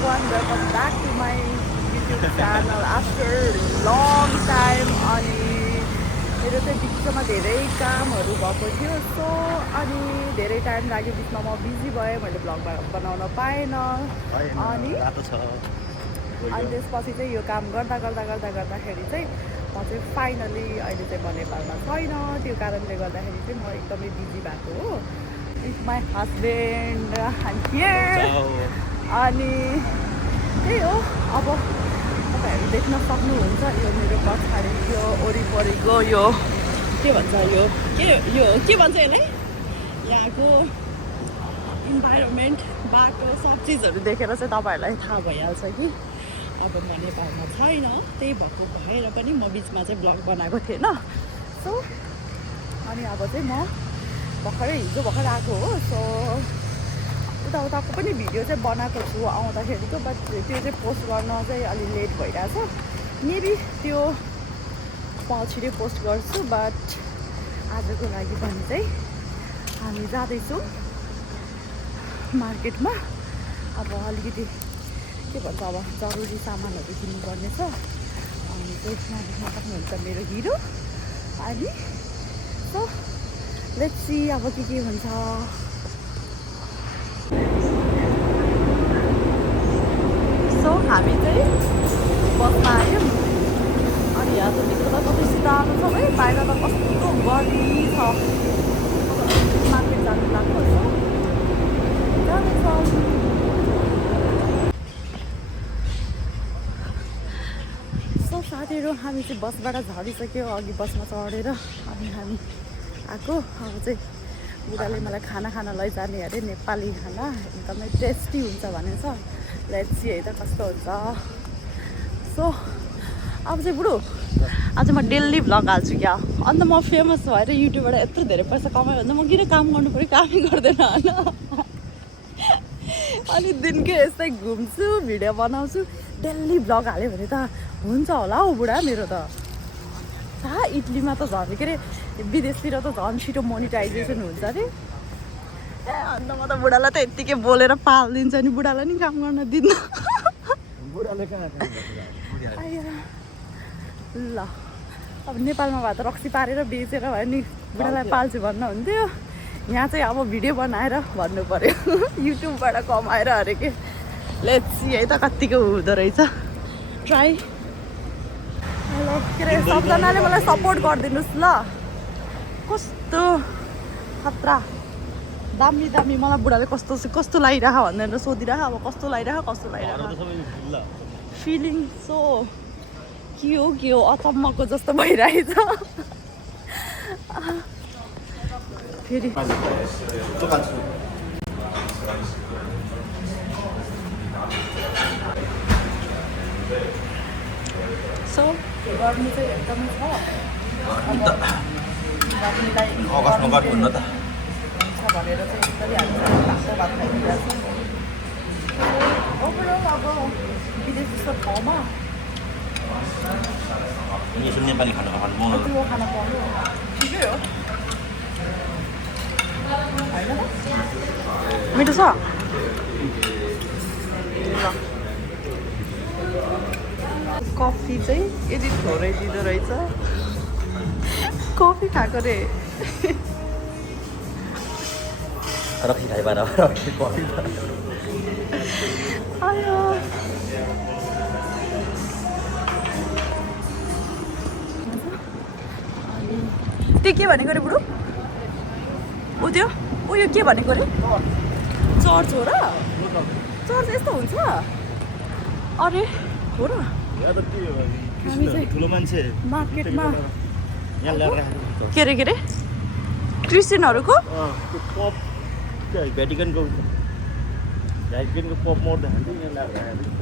everyone, welcome back to my YouTube channel after long time. अनि मेरो चाहिँ बिचमा धेरै कामहरू भएको थियो, सो अनि धेरै टाइम लाग्यो, बिचमा म बिजी भएँ, मैले ब्लग बनाउन पाएन। अनि त्यसपछि चाहिँ यो काम गर्दाखेरि चाहिँ म चाहिँ फाइनली अहिले चाहिँ म नेपालमा छैन। त्यो कारणले गर्दाखेरि चाहिँ म एकदमै बिजी भएको हो। With my husband and here. अनि त्यही हो, अब तपाईँहरू देख्न सक्नुहुन्छ यो मेरो पछाडि यो वरिपरिको यो के भन्छ, यो के भन्छ यसलाई, यहाँको इन्भाइरोमेन्ट, बाटो, सब चिजहरू देखेर चाहिँ तपाईँहरूलाई थाहा भइहाल्छ कि अब म नेपालमा छैन। त्यही भएको भएर पनि म बिचमा चाहिँ ब्लग बनाएको थिएन। सो अनि अब चाहिँ म हिजो भर्खर आएको हो। सो उताको पनि भिडियो चाहिँ बनाएको छु आउँदाखेरिको, बट त्यो चाहिँ पोस्ट गर्न चाहिँ अलि लेट भइरहेछ। मेबी त्यो पछि पोस्ट गर्छु, बट आजको लागि पनि चाहिँ हामी जाँदैछौँ मार्केटमा। अब अलिकति के भन्छ, अब जरुरी सामानहरू किन्नुपर्ने छ। अनि चाहिँ यहाँ देख्न सक्नुहुन्छ मेरो हिरो। अनि सो लेट्स सी अब के हुन्छ। सो हामी चाहिँ बसमा आयौँ। अनि यहाँ त भित्र त कति सिधालो छ है, बाहिर त कस्तो गर्मी छ। मार्केट जानु लाग्यो, सो साथीहरू हामी चाहिँ बसबाट झरिसक्यो अघि बसमा चढेर। अनि हामी आएको। अब चाहिँ बुढाले मलाई खाना खान लैजाने अरे, नेपाली खाना एकदमै टेस्टी हुन्छ भनेछ। लेट्स सी है त कस्तो हुन्छ। सो अब चाहिँ बुढो आज म डेली भ्लग हाल्छु क्या। अन्त म फेमस भएर युट्युबबाट यत्रो धेरै पैसा कमायो भने म किन काम गर्नु पऱ्यो, कामै गर्दैन होइन। अनि दिनकै यस्तै घुम्छु, भिडियो बनाउँछु, डेली भ्लग हाल्यो भने त हुन्छ होला हौ बुढा मेरो त। इटलीमा त झन् के अरे विदेशतिर त झन् छिटो मोनिटाइजेसन हुन्छ अरे। अन्त म त बुढालाई त यत्तिकै बोलेर पालिदिन्छ नि, बुढालाई नि काम गर्न दिन्न। ल अब नेपालमा भए त रक्सी पारेर बेचेर भयो नि बुढालाई पाल्छु भन्न हुन्थ्यो। यहाँ चाहिँ अब भिडियो बनाएर भन्नु पर्यो, युट्युबबाट कमाएर अरे के। लेट्स सी है त कतिको हुँदो रहेछ। ट्राई। हेलो के अरे सबजनाले मलाई सपोर्ट गरिदिनुहोस् ल। कस्तो खतरा दामी दामी, मलाई बुढाले कस्तो लागिरह भनेर सोधिरह। अब कस्तो लागिरह फिलिङ सो के हो अचम्मको जस्तो भइरहेछ फेरि। सो गर्मी चाहिँ एकदमै छ। भनेर चाहिँ एकदमै हामी बाटो भात खाइदिरहेको छ। ओभरअल अब विदेश जस्तो ठाउँमा नेपाली खाना त्यो खाना पाउनु ठिकै हो होइन। मिठो छ। कफी चाहिँ यति थोरै दिँदो रहेछ। कफी खाएको रे रक्सी खाइबार आयो। त्यो के भनेको रे बुढो? त्यो यो के भनेको रे? चर्च हो र? चर्च यस्तो हुन्छ? अरे हो र? हामी चाहिँ ठुलो मान्छे मार्केटमा के अरे क्रिस्चियनहरूको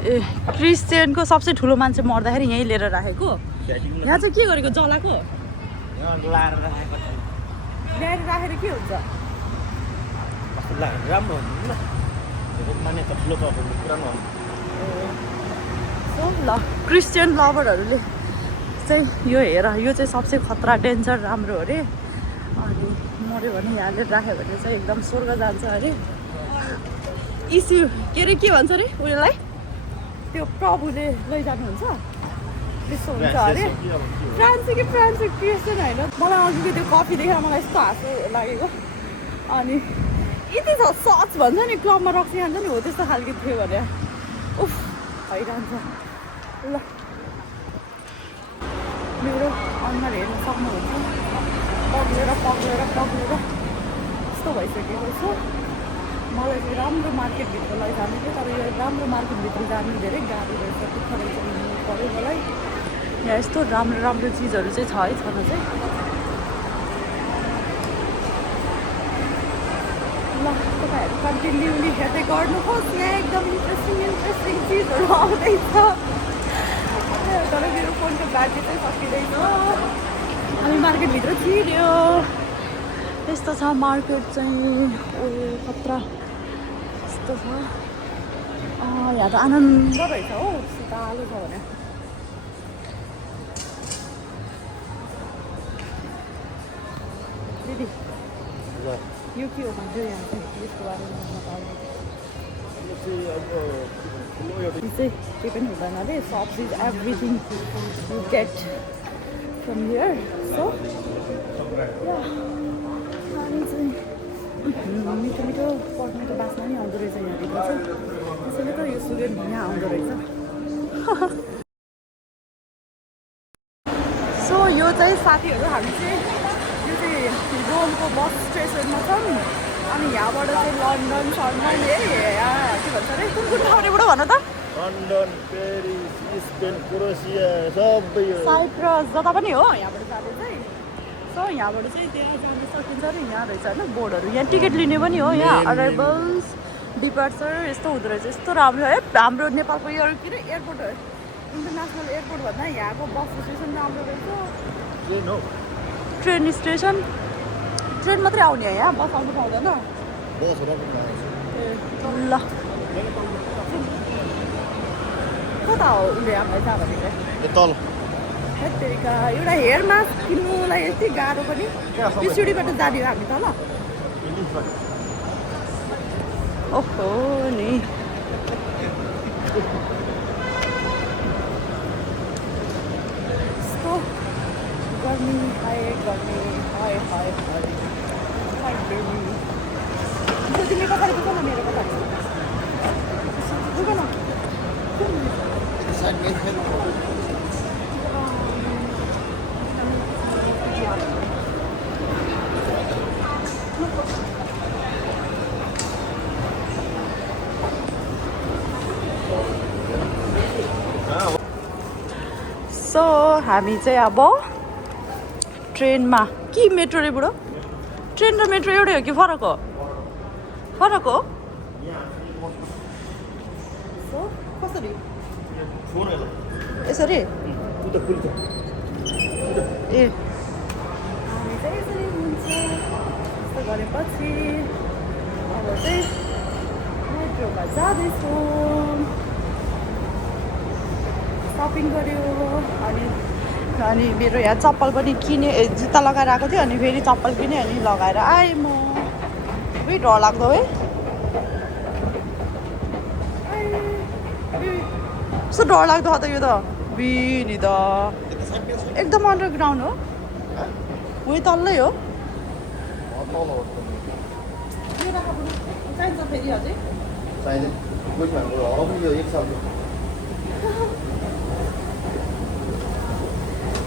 ए क्रिस्चियनको सबसे ठुलो मान्छे मर्दाखेरि यहीँ लिएर राखेको। यहाँ चाहिँ के गरेको जलाको ल्याएर राखेर के हुन्छ? राम्रो ल क्रिस्चियन लभरहरूले चाहिँ यो हेर, यो चाहिँ सबसे खतरा डेन्जर राम्रो अरे। अनि मऱ्यो भने यहाँले राख्यो भने चाहिँ एकदम स्वर्ग जान्छ अरे। इस्यु के अरे के भन्छ अरे उयोलाई त्यो प्रभुले लैजानुहुन्छ त्यस्तो हुन्छ अरे फ्रान्स कि क्रिस्चियन होइन मलाई अघिको त्यो कफी देखेर मलाई यस्तो हाँसो लागेको अनि यति छ सच भन्छ नि क्लबमा रक्सी खान्छ नि हो त्यस्तो खालको थियो भने उफ भइरहन्छ ल मेरो अनुहार हेर्न सक्नुहुन्छ पग्लेर यस्तो भइसकेको छ मलाई चाहिँ राम्रो मार्केटभित्र लैजानु थियो तर यो राम्रो मार्केटभित्र जानु धेरै गाह्रो रहेछ दुःख रहेछ हिँड्नु पऱ्यो मलाई यहाँ यस्तो राम्रो चिजहरू चाहिँ छ है छन चाहिँ ल तपाईँहरू कन्टिन्युली हेर्दै गर्नुहोस् यहाँ एकदम इन्ट्रेस्टिङ चिजहरू आउँदैछ तर मेरो फोनको ब्याट्री चाहिँ सकिँदैछ हामी मार्केटभित्र छिर्यो यस्तो छ मार्केट चाहिँ ओ खतरा यस्तो छ यहाँ त आनन्द रहेछ हो शीतलो छ भने दिदी यो के हो भन्छु यहाँ चाहिँ यसको बारेमा चाहिँ के पनि हुँदैन अरे sups is everything you get from here so अनि चाहिँ मिठो पर्नेको बासमा नि आउँदो रहेछ यहाँभित्र चाहिँ त्यसैले त यो सुगेन यहाँ आउँदो रहेछ सो यो चाहिँ साथीहरू हामी चाहिँ यो चाहिँ रोमको बस स्टेसनमा छौँ अनि यहाँबाट चाहिँ लन्डन के भन्छ अरे कुन ठाउँबाट भन त लन्डन पेरिस स्पेन क्रोसिया सबै साइप्रस जता पनि हो यहाँबाट जाने चाहिँ सो यहाँबाट चाहिँ त्यहाँ जान सकिन्छ अरे यहाँ रहेछ होइन बोर्डहरू यहाँ टिकट लिने पनि हो यहाँ अराइभल्स डिपार्चर यस्तो हुँदो रहेछ यस्तो राम्रो है हाम्रो नेपालको एयरपोर्ट इन्टरनेसनल एयरपोर्ट भन्दा यहाँको बस स्टेसन राम्रो रहेछ ट्रेन स्टेसन ट्रेन मात्रै आउने हो यहाँ बस आउनु पाउँदैन ल कता हो उसले हामीलाई जा भनेको तल हेत्तेरिका एउटा हेयर मास्क किन्नुलाई यति गाह्रो पनि सिँढीबाट जाने हो हामी त ल ओहो नि यस्तो गर्मी हाय तिमी पछाडि पुग्छ न मेरो पछाडि पुग न सो हामी चाहिँ अब ट्रेनमा कि मेट्रो रे बुढो ट्रेन र मेट्रो एउटै हो कि फरक हो सो कसरी यसरी ए हामी चाहिँ यसरी हुन्छ यस्तो गरेपछि अब चाहिँ मेट्रोमा जाँदैछौँ सपिङ गऱ्यो अनि मेरो यहाँ चप्पल पनि किने जुत्ता लगाएर आएको थियो अनि फेरि चप्पल किने अनि लगाएर आएँ म फेरि डर लाग्दो है कस्तो डर लाग्दो त यो त बिनी त एकदम अन्डरग्राउन्ड हो उही तल्लै हो चाहिन्छ फेरि अझै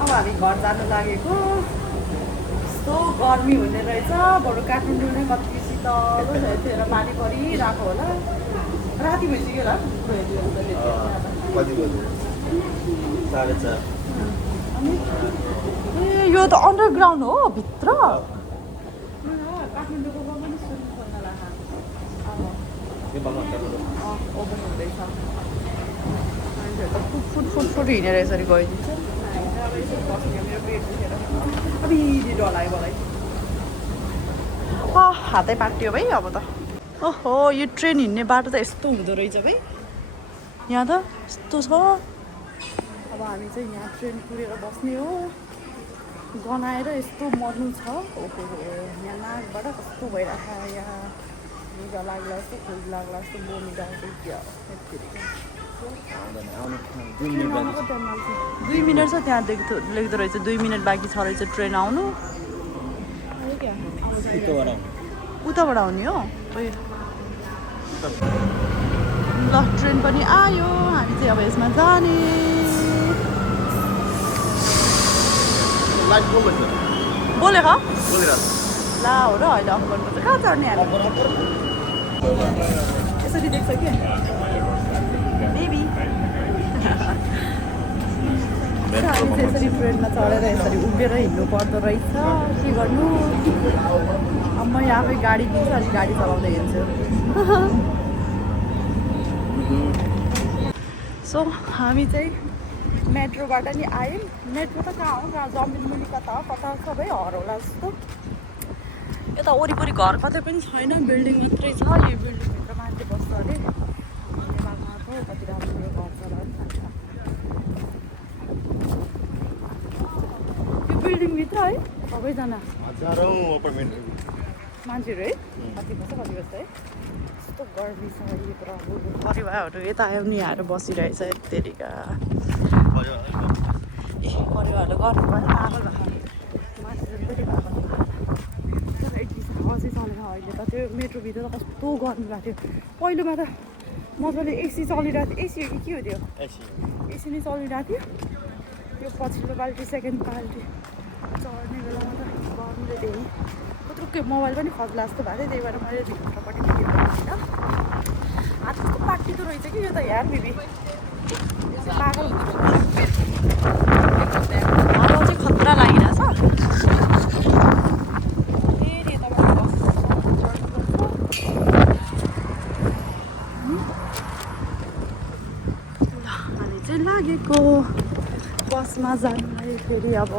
अब हामी घर जानु लागेको यस्तो गर्मी हुने रहेछ बरु काठमाडौँ नै कति शीतलो थियो पानी परिरहेको होला राति भइसक्यो होला ए यो त अन्डरग्राउन्ड हो भित्र काठमाडौँको पनि सुन्नु पर्न ओपन हुँदैछ फुट हिँडेर यसरी गइदिन्छ मेरो पेट दुखेर अब डर लाग्यो मलाई हातै पाक्यो भाइ अब त ओहो यो ट्रेन हिँड्ने बाटो त यस्तो हुँदो रहेछ भाइ यहाँ त यस्तो छ अब हामी चाहिँ यहाँ ट्रेन कुरेर बस्ने हो गनाएर यस्तो मर्नु छ ओहो यहाँ नाकबाट कस्तो भइरहेको यहाँ हिजो लाग्ला जस्तो खुल लाग्ला जस्तो बोमी आउँछ क्या ट्रेन आउनु कति टाइम लाग्छ 2 मिनट छ त्यहाँ लेख्दो रहेछ 2 मिनट बाँकी छ रहेछ ट्रेन आउनु क्या उताबाट आउने हो ल ट्रेन पनि आयो हामी चाहिँ अब यसमा जाने बोलेको ला हो र अहिले अफ गर्नुपर्छ कहाँ चढ्ने हामी यसरी देख्छ क्या बेबी हामी चाहिँ यसरी ट्रेनमा चढेर यसरी उभिएर हिँड्नु पर्दो रहेछ के गर्नु अब म आफै गाडी दिन्छु अनि गाडी चलाउँदै हिँड्छु सो हामी चाहिँ मेट्रोबाट नि आयौँ मेट्रो त कहाँ हो जमिन मुनि कता हो कता सबै हराउला जस्तो यता वरिपरि घर कतै पनि छैन बिल्डिङ मात्रै छ यो बिल्डिङभित्र मान्छे बस्छ अरे दिमागमा कति राम्रो घर छ र यो बिल्डिङभित्र है सबैजना मान्छेहरू है कति बस्छ है यस्तो गर्मी छ यो प्रभु परिवारहरू यता आउने आएर बसिरहेछ यतिका परिवारले गर्नु पर्यो पागल भएको मान्छेहरू पनि भएको तर एटलिस्ट अझै चलेन अहिले त त्यो मेट्रोभित्र त कस्तो गर्नु भएको थियो पहिलोमा त मजाले एसी चलिरहेको थियो एसी के हो त्यो एसी नै चलिरहेको थियो यो पछिल्लो पाल्टी सेकेन्ड पाल्टी चढ्ने बेलामा त गर्नुले धेरै कत्रो मोबाइल पनि खज्ला जस्तो भएको थियो त्यही भएर मैले भित्रपट्टि होइन हात कस्तो पाटिँदो रहेछ कि यो त यार बिबी पागल हावा चाहिँ खतरा लागिरहेछ फेरि यताबाट हामी चाहिँ लागेको बसमा जानुलाई फेरि अब